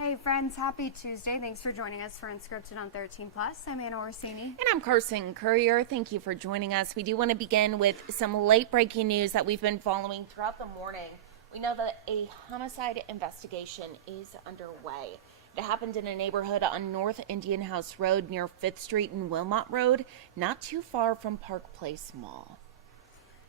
Hey friends, happy Tuesday. Thanks for joining us for Unscripted on 13 Plus. I'm Anna Orsini. And I'm Carson Courier. Thank you for joining us. We do want to begin with some late breaking news that we've been following throughout the morning. We know that a homicide investigation is underway. It happened in a neighborhood on North Indian House Road near 5th Street and Wilmot Road, not too far from Park Place Mall.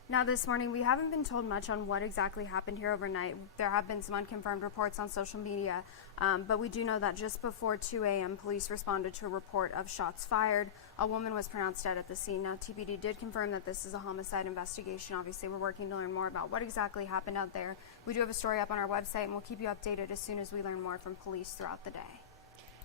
Now this morning, we haven't been told much on what exactly happened here overnight. There have been some unconfirmed reports on social media, but we do know that just before 2 a.m., police responded to a report of shots fired. A woman was pronounced dead at the scene. Now, TPD did confirm that this is a homicide investigation. Obviously, we're working to learn more about what exactly happened out there. We do have a story up on our website, and we'll keep you updated as soon as we learn more from police throughout the day.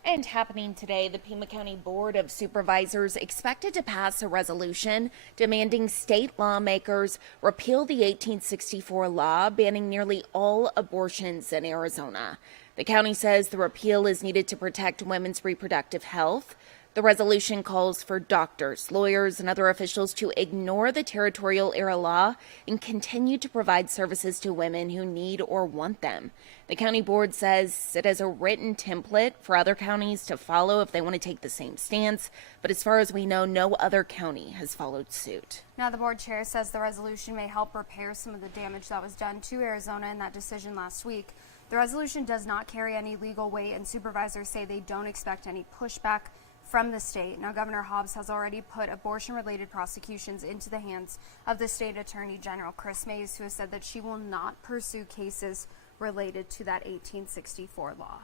And happening today, the Pima County Board of Supervisors expected to pass a resolution demanding state lawmakers repeal the 1864 law banning nearly all abortions in Arizona. The county says the repeal is needed to protect women's reproductive health. The resolution calls for doctors, lawyers, and other officials to ignore the territorial era law and continue to provide services to women who need or want them. The county board says it has a written template for other counties to follow if they want to take the same stance, but as far as we know, no other county has followed suit. Now, the board chair says the resolution may help repair some of the damage that was done to Arizona in that decision last week. The resolution does not carry any legal weight, and supervisors say they don't expect any pushback from the state. Now, Governor Hobbs has already put abortion-related prosecutions into the hands of the state attorney general, Chris Mays, who has said that she will not pursue cases related to that 1864 law.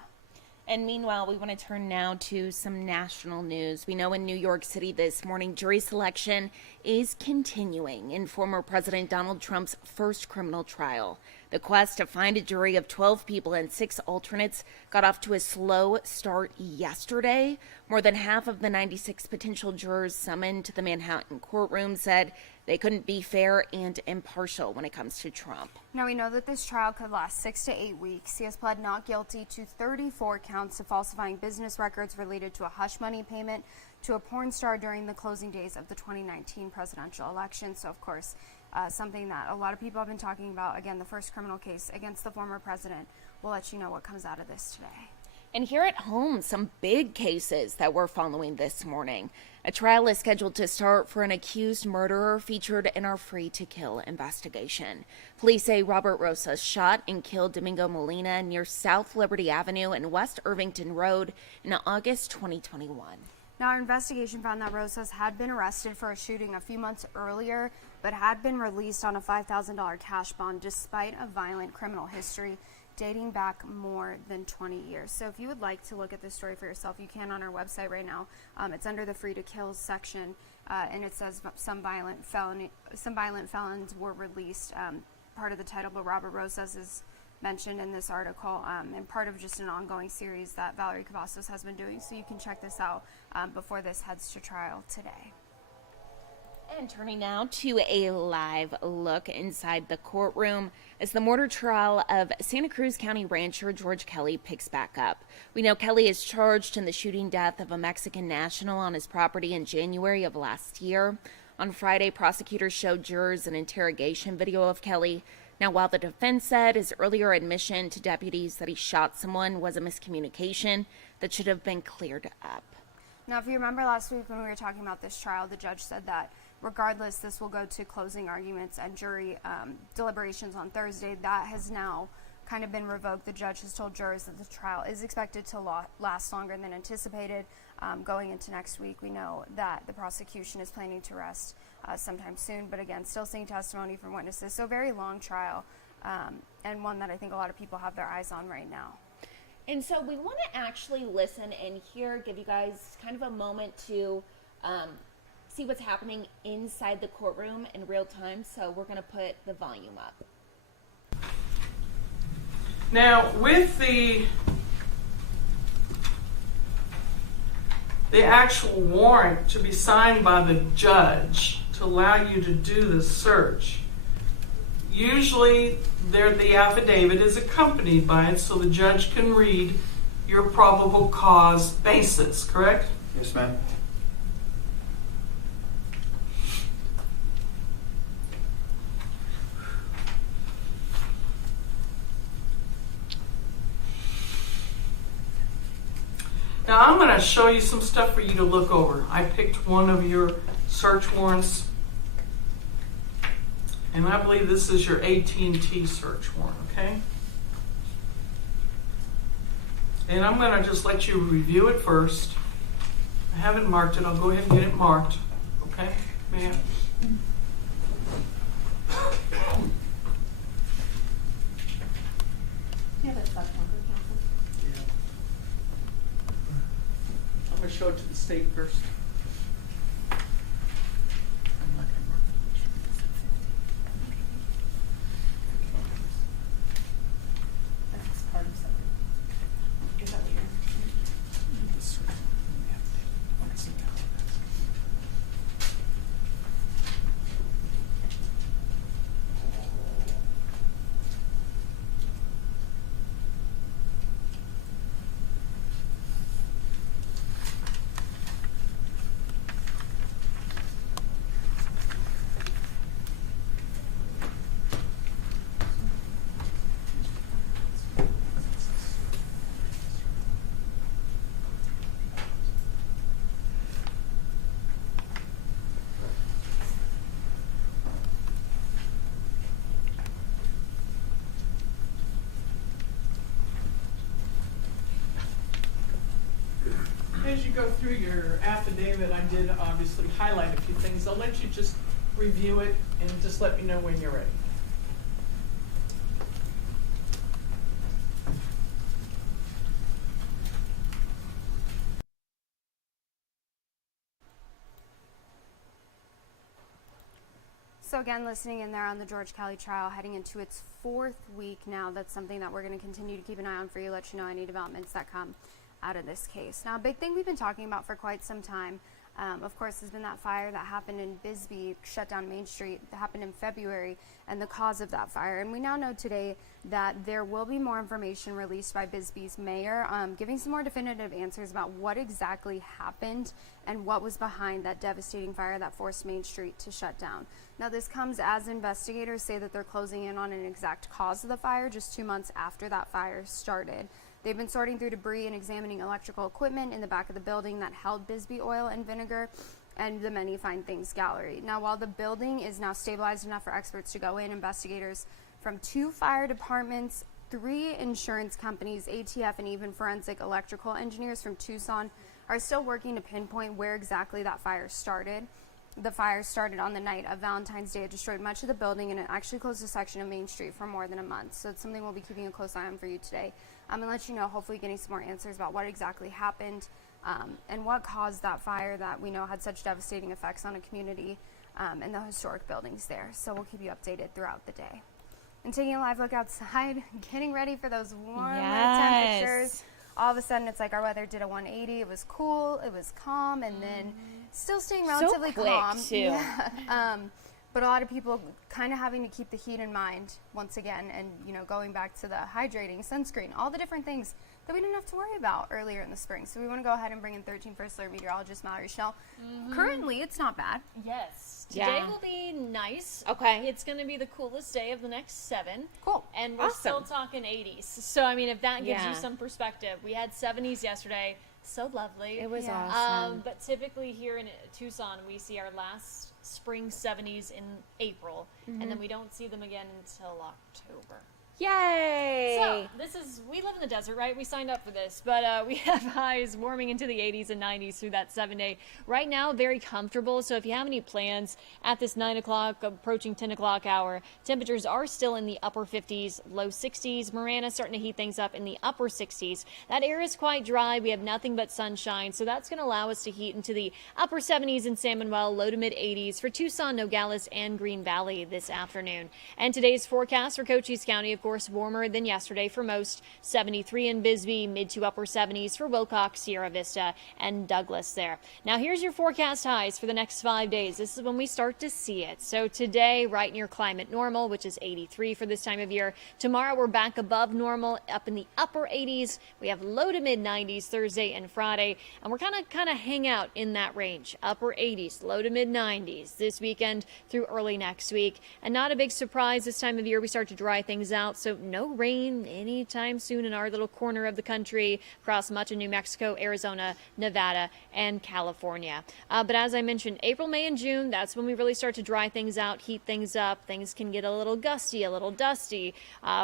And meanwhile, we want to turn now to some national news. We know in New York City this morning, jury selection is continuing in former President Donald Trump's first criminal trial. The quest to find a jury of 12 people and 6 alternates got off to a slow start yesterday. More than half of the 96 potential jurors summoned to the Manhattan courtroom said they couldn't be fair and impartial when it comes to Trump. Now, we know that this trial could last 6 to 8 weeks. He has pled not guilty to 34 counts of falsifying business records related to a hush money payment to a porn star during the closing days of the 2019 presidential election. So, of course, something that a lot of people have been talking about. Again, the first criminal case against the former president. We'll let you know what comes out of this today. And here at home, some big cases that we're following this morning. A trial is scheduled to start for an accused murderer featured in our Free to Kill investigation. Police say Robert Rosas shot and killed Domingo Molina near South Liberty Avenue and West Irvington Road in August 2021. Now, our investigation found that Rosas had been arrested for a shooting a few months earlier, but had been released on a $5,000 cash bond despite a violent criminal history dating back more than 20 years. So if you would like to look at this story for yourself, you can on our website right now. It's under the Free to Kill section, and it says some violent felons were released. Part of the title, but Robert Rosas is mentioned in this article, and part of just an ongoing series that Valerie Cavazos has been doing. So you can check this out before this heads to trial today. And turning now to a live look inside the courtroom as the murder trial of Santa Cruz County rancher George Kelly picks back up. We know Kelly is charged in the shooting death of a Mexican national on his property in January of last year. On Friday, prosecutors showed jurors an interrogation video of Kelly. Now, while the defense said his earlier admission to deputies that he shot someone was a miscommunication that should have been cleared up. Now, if you remember last week when we were talking about this trial, the judge said that regardless, this will go to closing arguments and jury deliberations on Thursday. That has now kind of been revoked. The judge has told jurors that the trial is expected to last longer than anticipated. Going into next week, we know that the prosecution is planning to rest sometime soon, but again, still seeing testimony from witnesses. So very long trial, and one that I think a lot of people have their eyes on right now. And so we want to actually listen and hear, give you guys kind of a moment to see what's happening inside the courtroom in real time. So we're going to put the volume up. Now, with the actual warrant to be signed by the judge to allow you to do the search, usually the affidavit is accompanied by it so the judge can read your probable cause basis, correct? Yes, ma'am. Now I'm going to show you some stuff for you to look over. I picked one of your search warrants, and I believe this is your AT&T search warrant, okay? And I'm going to just let you review it first. I haven't marked it. I'll go ahead and get it marked, okay, ma'am? I'm going to show it to the state first. As you go through your affidavit, I did obviously highlight a few things. I'll let you just review it and just let me know when you're ready. So again, listening in there on the George Kelly trial, heading into its 4th week now. That's something that we're going to continue to keep an eye on for you, let you know any developments that come out of this case. Now, a big thing we've been talking about for quite some time, of course, has been that fire that happened in Bisbee, shut down Main Street, that happened in February, and the cause of that fire. And we now know today that there will be more information released by Bisbee's mayor, giving some more definitive answers about what exactly happened and what was behind that devastating fire that forced Main Street to shut down. Now, this comes as investigators say that they're closing in on an exact cause of the fire just 2 months after that fire started. They've been sorting through debris and examining electrical equipment in the back of the building that held Bisbee oil and vinegar and the Many Fine Things Gallery. Now, while the building is now stabilized enough for experts to go in, investigators from 2 fire departments, 3 insurance companies, ATF, and even forensic electrical engineers from Tucson are still working to pinpoint where exactly that fire started. The fire started on the night of Valentine's Day. It destroyed much of the building, and it actually closed a section of Main Street for more than a month. So it's something we'll be keeping a close eye on for you today. I'm going to let you know, hopefully getting some more answers about what exactly happened and what caused that fire that we know had such devastating effects on a community and the historic buildings there. So we'll keep you updated throughout the day. And taking a live look outside, getting ready for those warmer temperatures. All of a sudden, it's like our weather did a 180. It was cool, it was calm, and then still staying relatively calm. Too. Yeah. But a lot of people kind of having to keep the heat in mind once again, and going back to the hydrating, sunscreen, all the different things that we didn't have to worry about earlier in the spring. So we want to go ahead and bring in 13 First Alert meteorologist Mallory Schnell. Currently, it's not bad. Yes. Today will be nice. Okay. It's going to be the coolest day of the next 7. Cool. And we're still talking 80s. So, I mean, if that gives you some perspective, we had 70s yesterday. So lovely. It was awesome. But typically here in Tucson, we see our last spring 70s in April, and then we don't see them again until October. Yay! So we live in the desert, right? We signed up for this, but we have highs warming into the 80s and 90s through that 7 day. Right now, very comfortable. So if you have any plans at this 9 o'clock, approaching 10 o'clock hour, temperatures are still in the upper 50s, low 60s. Marana starting to heat things up in the upper 60s. That air is quite dry. We have nothing but sunshine, so that's going to allow us to heat into the upper 70s in San Manuel, low to mid 80s for Tucson, Nogales, and Green Valley this afternoon. And today's forecast for Cochise County, of course, warmer than yesterday for most. 73 in Bisbee, mid to upper 70s for Wilcox, Sierra Vista, and Douglas there. Now here's your forecast highs for the next 5 days. This is when we start to see it. So today, right near climate normal, which is 83 for this time of year. Tomorrow, we're back above normal, up in the upper 80s. We have low to mid 90s Thursday and Friday, and we're kind of hang out in that range, upper 80s, low to mid 90s this weekend through early next week. And not a big surprise this time of year, we start to dry things out. out, so no rain anytime soon in our little corner of the country across much of New Mexico, Arizona, Nevada, and California. But as I mentioned, April, May, and June, that's when we really start to dry things out, heat things up. Things can get a little gusty, a little dusty.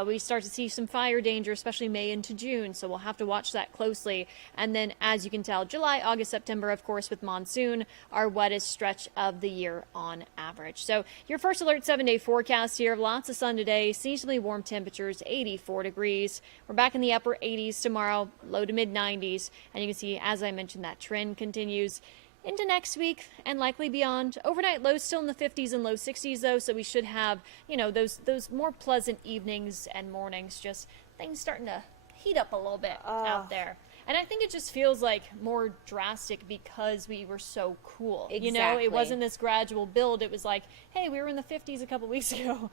We start to see some fire danger, especially May into June, so we'll have to watch that closely. And then, as you can tell, July, August, September, of course, with monsoon, our wettest stretch of the year on average. So your first alert 7-day forecast here. Lots of sun today, seasonally warm temperatures, 84 degrees. We're back in the upper 80s tomorrow, low to mid 90s. And you can see, as I mentioned, that trend continues into next week and likely beyond. Overnight lows still in the 50s and low 60s though, so we should have, those more pleasant evenings and mornings, just things starting to heat up a little bit out there. And I think it just feels like more drastic because we were so cool. Exactly. It wasn't this gradual build. It was like, hey, we were in the 50s a couple weeks ago.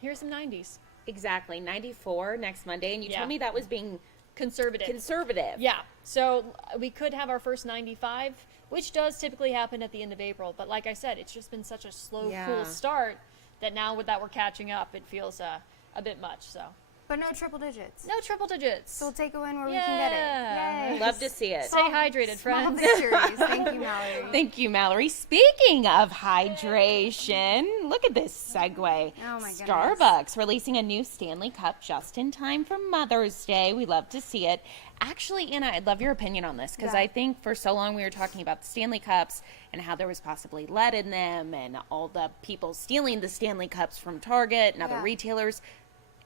Here's some 90s. Exactly. 94 next Monday. And you told me that was being Conservative. Yeah. So we could have our first 95, which does typically happen at the end of April. But like I said, it's just been such a slow, cool start that now that we're catching up, it feels a bit much. So. But no triple digits. No triple digits. So we'll take a win where we can get it. Yay. Love to see it. Stay hydrated, friends. Small victories. Thank you, Mallory. Thank you, Mallory. Speaking of hydration, look at this segue. Oh, my goodness. Starbucks releasing a new Stanley Cup just in time for Mother's Day. We love to see it. Actually, Anna, I'd love your opinion on this because I think for so long we were talking about the Stanley Cups and how there was possibly lead in them and all the people stealing the Stanley Cups from Target and other retailers.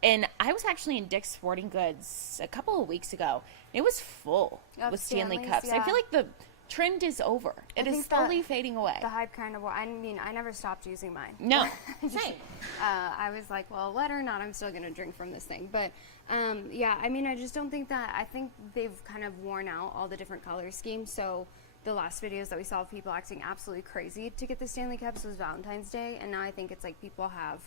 And I was actually in Dick's Sporting Goods a couple of weeks ago. It was full with Stanley Cups. Yeah. I feel like the trend is over. It is slowly fading away. The hype kind of, I mean, I never stopped using mine. No, same. I was like, well, let or not, I'm still going to drink from this thing. But, yeah, I mean, I just don't think that, I think they've kind of worn out all the different color schemes. So the last videos that we saw of people acting absolutely crazy to get the Stanley Cups was Valentine's Day. And now I think it's like people have,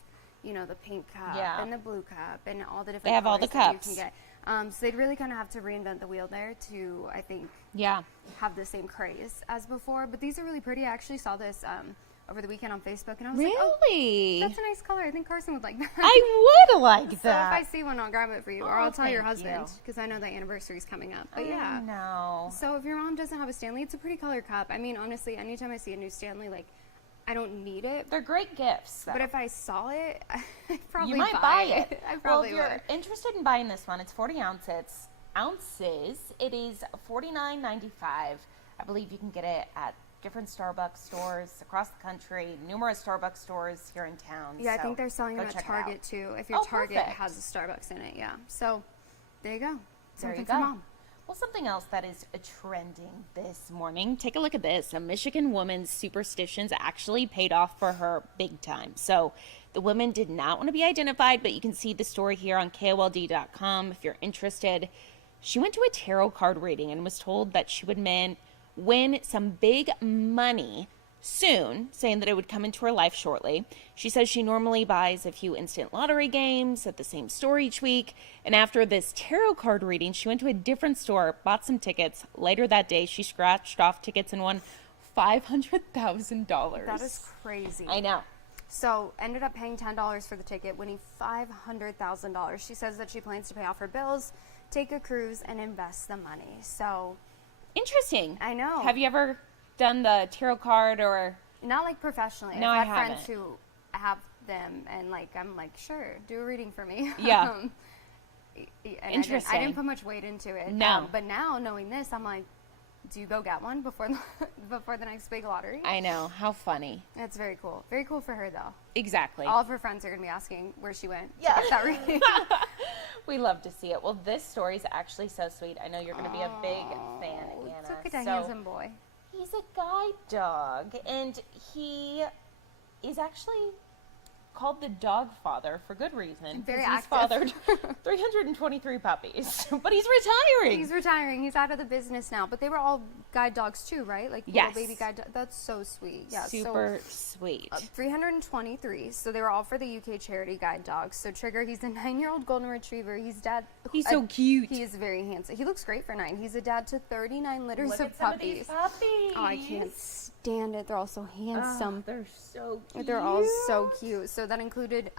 the pink cup and the blue cup and all the different They have all the cups. you can get. So they'd really kind of have to reinvent the wheel there to, I think, have the same craze as before. But these are really pretty. I actually saw this over the weekend on Facebook, and I was like, oh, that's a nice color. I think Carson would like that. I would like So that. if I see one, I'll grab it for you, or I'll tell your husband, because I know the anniversary's coming up. But yeah. No. So if your mom doesn't have a Stanley, it's a pretty color cup. I mean, honestly, anytime I see a new Stanley, like, I don't need it. They're great gifts, though. But if I saw it, I'd probably you might buy it. I probably well, if would. you're interested in buying this one, it's 40 ounces. It is $49.95. I believe you can get it at different Starbucks stores across the country, numerous Starbucks stores here in town. Yeah, so I think they're selling them go at check it Target out. too. If your Target perfect. has a Starbucks in it, yeah. So there you go. There you Something go. for mom. Well, something else that is trending this morning. Take a look at this. A Michigan woman's superstitions actually paid off for her big time. So the woman did not want to be identified, but you can see the story here on KOLD.com if you're interested. She went to a tarot card reading and was told that she would win some big money soon, saying that it would come into her life shortly. She says she normally buys a few instant lottery games at the same store each week. And after this tarot card reading, she went to a different store, bought some tickets. Later that day, she scratched off tickets and won $500,000. That is crazy. I know. So ended up paying $10 for the ticket, winning $500,000. She says that she plans to pay off her bills, take a cruise, and invest the money. So Interesting. I know. Have you ever done the tarot card or? not like professionally. No, I've I had friends haven't. who have them, and like I'm like, sure, do a reading for me. Yeah. And Interesting. I didn't put much weight into it. No. But now knowing this, I'm like, do you go get one before before the next big lottery? I know. How funny. That's very cool. Very cool for her though. Exactly. All of her friends are gonna be asking where she went. Yeah. To get that reading. We love to see it. Well, this story is actually so sweet. I know you're going to be a big fan, Anna. Look at that handsome boy. He's a guide dog, and he is actually called the dog father for good reason. Very He's active. fathered 323 puppies, but he's retiring. He's retiring. He's out of the business now. But they were all guide dogs too, right? Like Yes. little baby guide dogs. That's so sweet. Yeah. Super sweet. 323. So they were all for the UK charity guide dogs. So Trigger, he's a 9-year-old golden retriever. He's dad. He's so cute. He is very handsome. He looks great for 9. He's a dad to 39 litters Look of at some of puppies. these puppies. Oh, I can't stand it. They're all so handsome. They're so cute. They're all so cute. So So that included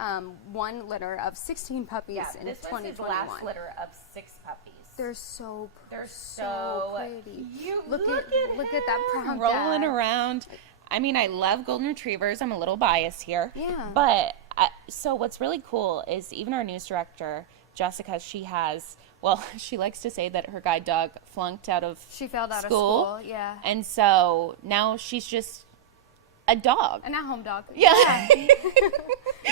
one litter of 16 puppies in this was 2021. his last litter of 6 puppies. They're so pretty. Look at that brown rolling dad. around. I mean, I love golden retrievers. I'm a little biased here. Yeah. But so what's really cool is even our news director, Jessica, she likes to say that her guide dog flunked out of She failed out school. of school, yeah. And so now she's just a dog. An at-home dog. Yeah.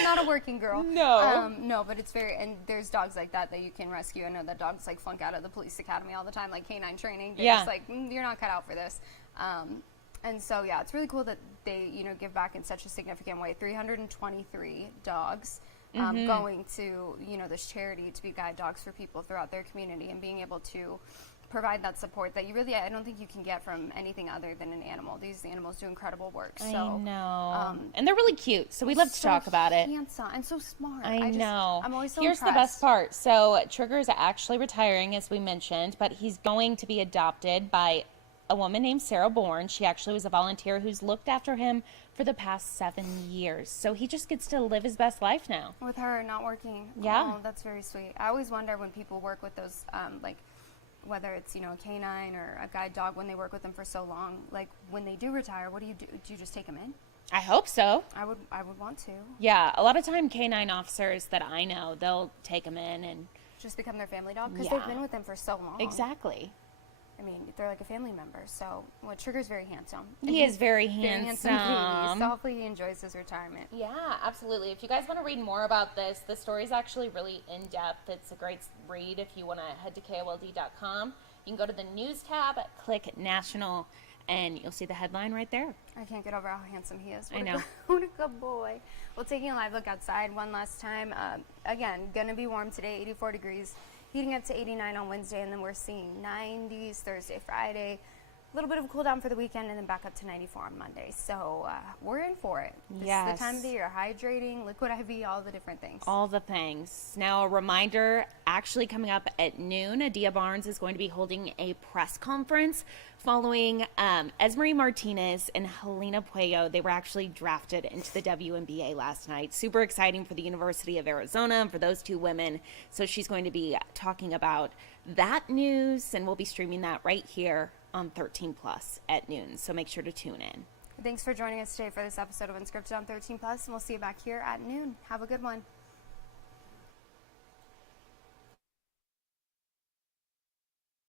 Not a working girl. No. No, but it's and there's dogs like that you can rescue. I know that dogs like flunk out of the police academy all the time, like canine training. They're just like, you're not cut out for this. And so, yeah, it's really cool that they, give back in such a significant way. 323 dogs going to, this charity to be guide dogs for people throughout their community, and being able to provide that support that I don't think you can get from anything other than an animal. These animals do incredible work. So, I know. And they're really cute, so we love to talk about it. Handsome and so smart. I know. I'm always so Here's impressed. the best part. So Trigger is actually retiring, as we mentioned, but he's going to be adopted by a woman named Sarah Bourne. She actually was a volunteer who's looked after him for the past 7 years. So he just gets to live his best life now. With her not working. Yeah. Oh, that's very sweet. I always wonder when people work with those, whether it's, a canine or a guide dog, when they work with them for so long, like when they do retire, what do? Do you just take them in? I hope so. I would want to. Yeah, a lot of time canine officers that I know, they'll take them in and Just become their family dog? Because Yeah. they've been with them for so long. exactly. I mean, they're like a family member. So, Trigger's very handsome. He is very Very handsome. handsome. So hopefully he enjoys his retirement. Yeah, absolutely. If you guys want to read more about this, the story is actually really in-depth. It's a great read. If you want to head to KOLD.com, you can go to the news tab, click national, and you'll see the headline right there. I can't get over how handsome he is. I know. What a good boy. Well, taking a live look outside one last time. Again, going to be warm today, 84 degrees. Heating up to 89 on Wednesday, and then we're seeing 90s Thursday, Friday. A little bit of a cool down for the weekend, and then back up to 94 on Monday. So we're in for it. This is the time of the year. Hydrating, liquid IV, all the different things. All the things. Now, a reminder, actually coming up at noon, Adia Barnes is going to be holding a press conference following Esmery Martinez and Helena Puello. They were actually drafted into the WNBA last night. Super exciting for the University of Arizona and for those two women. So she's going to be talking about that news, and we'll be streaming that right here on 13 Plus at noon. So make sure to tune in. Thanks for joining us today for this episode of Unscripted on 13 Plus, and we'll see you back here at noon. Have a good one.